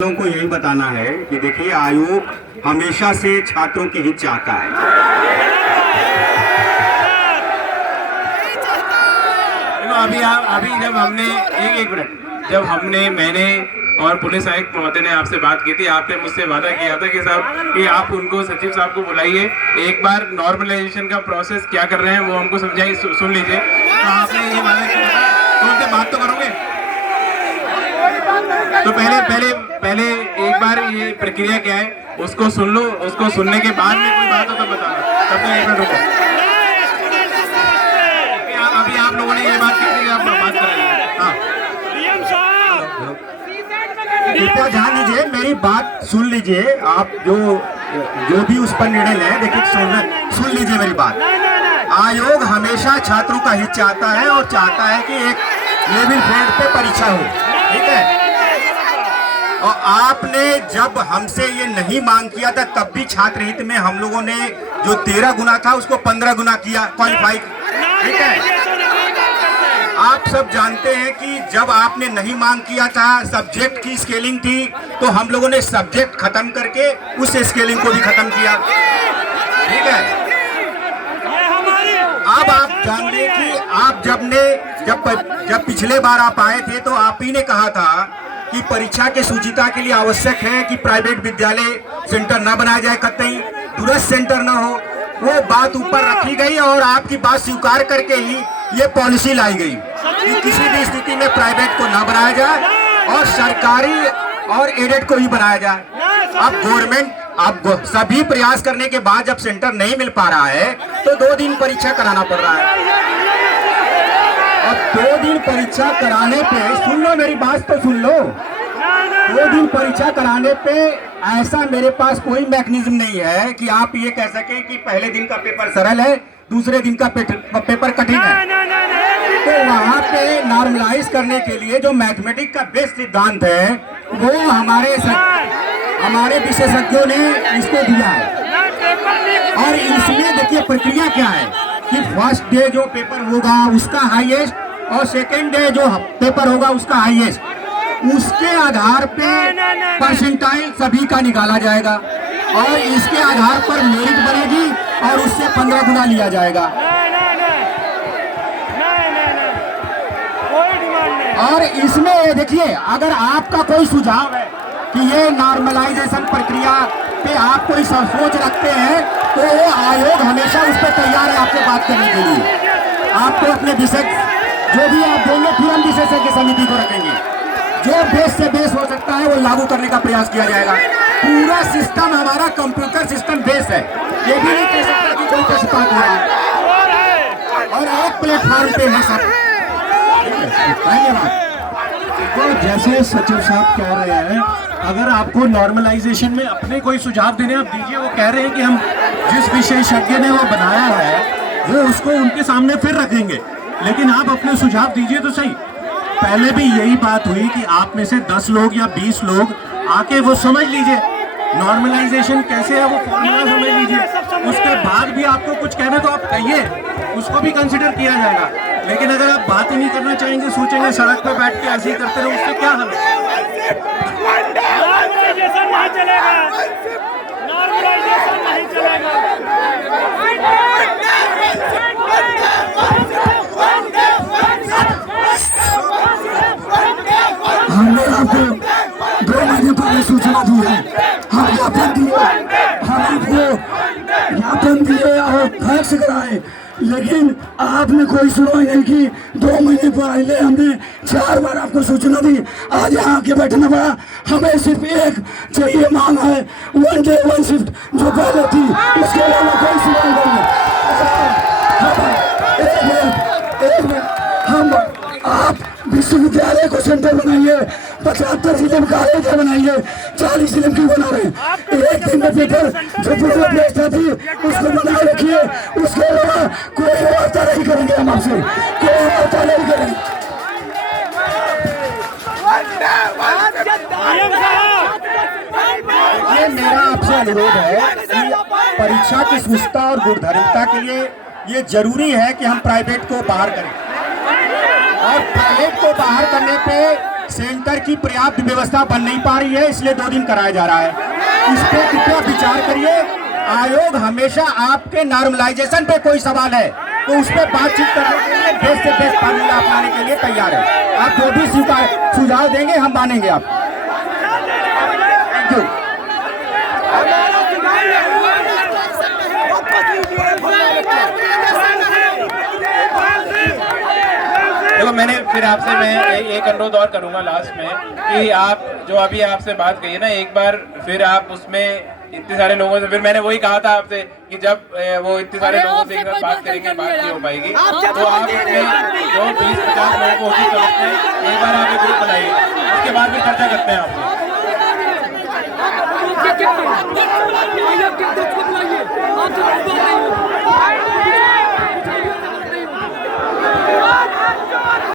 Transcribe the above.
लोगों को यही बताना है कि देखिए, आयोग हमेशा से छात्रों के हित चाहता है। अभी जब हमने एक मिनट जब मैंने और पुलिस आयुक्त महोदय ने आपसे बात की थी, आपने मुझसे वादा किया था कि साहब कि आप उनको सचिव साहब को बुलाइए, एक बार नॉर्मलाइजेशन का प्रोसेस क्या कर रहे हैं वो हमको समझाइए, सुन लीजिए। तो आपने ये वादा किया था, तो उनसे बात तो करोगे। तो पहले एक बार ये प्रक्रिया क्या है उसको सुन लो, उसको सुनने के बाद में कोई बात हो तब बताना। तब तक एक मिनट रुको। अभी आप लोगों ने ये बात की थी, आप बात कर रहे हैं। हाँ, कृपया ध्यान दीजिए, मेरी बात सुन लीजिए। आप जो भी उस पर निर्णय लें, देखिए सुन लीजिए मेरी बात। आयोग हमेशा छात्रों का हित चाहता है और चाहता है कि एक लेवल फील्ड पे परीक्षा हो, ठीक है। और आपने जब हमसे ये नहीं मांग किया था, तब भी छात्र हित में हम लोगों ने जो 13 गुना था उसको 15 गुना किया, क्वालिफाई, ठीक है। आप सब जानते हैं कि जब आपने नहीं मांग किया था, सब्जेक्ट की स्केलिंग थी, तो हम लोगों ने सब्जेक्ट खत्म करके उस स्केलिंग को भी खत्म किया, ठीक है। अब आप जान लें कि आप जब पिछले बार आप आए थे तो आप ही ने कहा था कि परीक्षा के शुचिता के लिए आवश्यक है कि प्राइवेट विद्यालय सेंटर न बनाया जाए, कतई दूरस्थ सेंटर न हो। वो बात ऊपर रखी गई और आपकी बात स्वीकार करके ही ये पॉलिसी लाई गई कि किसी भी स्थिति में प्राइवेट को न बनाया जाए और सरकारी और एडेड को ही बनाया जाए। अब गवर्नमेंट सभी प्रयास करने के बाद जब सेंटर नहीं मिल पा रहा है तो 2 दिन परीक्षा कराना पड़ रहा है। और 2 दिन परीक्षा कराने पे, सुन लो मेरी बात तो सुन लो, 2 दिन परीक्षा कराने पे ऐसा मेरे पास कोई मैकेनिज्म नहीं है कि आप ये कह सकें कि पहले दिन का पेपर सरल है, दूसरे दिन का पेपर कठिन है। तो वहाँ पे नॉर्मलाइज करने के लिए जो मैथमेटिक्स का बेस्ट सिद्धांत है वो हमारे विशेषज्ञों ने इसको दिया है। और इसमें देखिए प्रक्रिया क्या है कि फर्स्ट डे जो पेपर होगा उसका हाईएस्ट और सेकेंड डे जो पेपर होगा उसका हाईएस्ट, उसके आधार पे परसेंटाइल सभी का निकाला जाएगा और इसके आधार पर मेरिट बनेगी और उससे 15 गुना लिया जाएगा। और इसमें देखिए, अगर आपका कोई सुझाव है कि ये नॉर्मलाइजेशन प्रक्रिया पे आप कोई सोच रखते हैं तो वो आयोग हमेशा उस पर तैयार है आपसे बात करने के लिए। आपको अपने विषय जो भी आप बोलेंगे फिर हम विशेषज्ञ समिति को रखेंगे, जो बेस से बेस हो सकता है वो लागू करने का प्रयास किया जाएगा। पूरा सिस्टम हमारा कंप्यूटर सिस्टम बेस है, ये भी नहीं कह सकता कि कोई पक्षपात हो रहा है और एक प्लेटफॉर्म पे है सब। धन्यवाद। तो जैसे सचिव साहब कह रहे हैं, अगर आपको नॉर्मलाइजेशन में अपने कोई सुझाव देने आप दीजिए। वो कह रहे हैं कि हम जिस विशेषज्ञ ने वो बनाया है वो उसको उनके सामने फिर रखेंगे, लेकिन आप अपने सुझाव दीजिए तो सही। पहले भी यही बात हुई कि आप में से 10 लोग या 20 लोग आके वो समझ लीजिए नॉर्मलाइजेशन कैसे है, वो फॉर्मूला समझ लीजिए। उसके बाद भी आपको कुछ कहना तो आप कहिए, उसको भी कंसिडर किया जाएगा। लेकिन अगर आप बात ही नहीं करना चाहेंगे, सोचेंगे सड़क पे बैठ के ऐसे ही करते रहो, उससे क्या हल है? नॉर्मलाइजेशन नहीं चलेगा, नॉर्मलाइजेशन नहीं चलेगा। हमने आपको 2 महीने पहले सूचना दी है, हम ज्ञापन दिए और फैक्स कराए, लेकिन आपने कोई सुनवाई नहीं की। 2 महीने पहले हमने 4 बार आपको सूचना दी, आज यहाँ आके बैठना पड़ा। हमें सिर्फ एक चाहिए, मांग है 1 डे 1 शिफ्ट जो पहले थी, उसके अलावा कोई सुनवाई नहीं है। हम आप विश्वविद्यालय को सेंटर बनाइए, 75 जिले में कॉलेज बनाइए, 40 जिले क्यों बना रहे हैं? एक दिन में पेपर जो पूर्व व्यवस्था थी उसको बनाए रखिए, उसके अलावा कोई वार्ता नहीं करेंगे, हम आपसे कोई वार्ता नहीं करेंगे। ये मेरा आपसे अनुरोध है कि परीक्षा की शुचिता और गुणधर्मता के लिए ये जरूरी है कि हम प्राइवेट को बाहर करें और प्राइवेट को बाहर करने पे सेंटर की पर्याप्त व्यवस्था बन नहीं पा रही है, इसलिए 2 दिन कराया जा रहा है। इस पे कृपया विचार करिए। आयोग हमेशा आपके नॉर्मलाइजेशन पे कोई सवाल है तो उस पर बातचीत करने के लिए बेस्ट से बेस्ट फार्मूला अपनाने के लिए तैयार है। आप जो भी सुझाव देंगे हम मानेंगे आप। Thank you. देखो मैंने फिर आपसे मैं एक अनुरोध और करूंगा लास्ट में कि आप जो अभी आपसे बात कही है ना, एक बार फिर आप उसमें इतने सारे लोगों से, फिर मैंने वही कहा था आपसे कि जब वो इतने सारे लोगों से एक बार बात करेंगे, बात नहीं हो पाएगी तो आप इसमें जो 20-50 लोगों को होती समझते हैं, एक बार आप एक ग्रुप बनाइए, उसके बाद भी चर्चा करते हैं आपसे।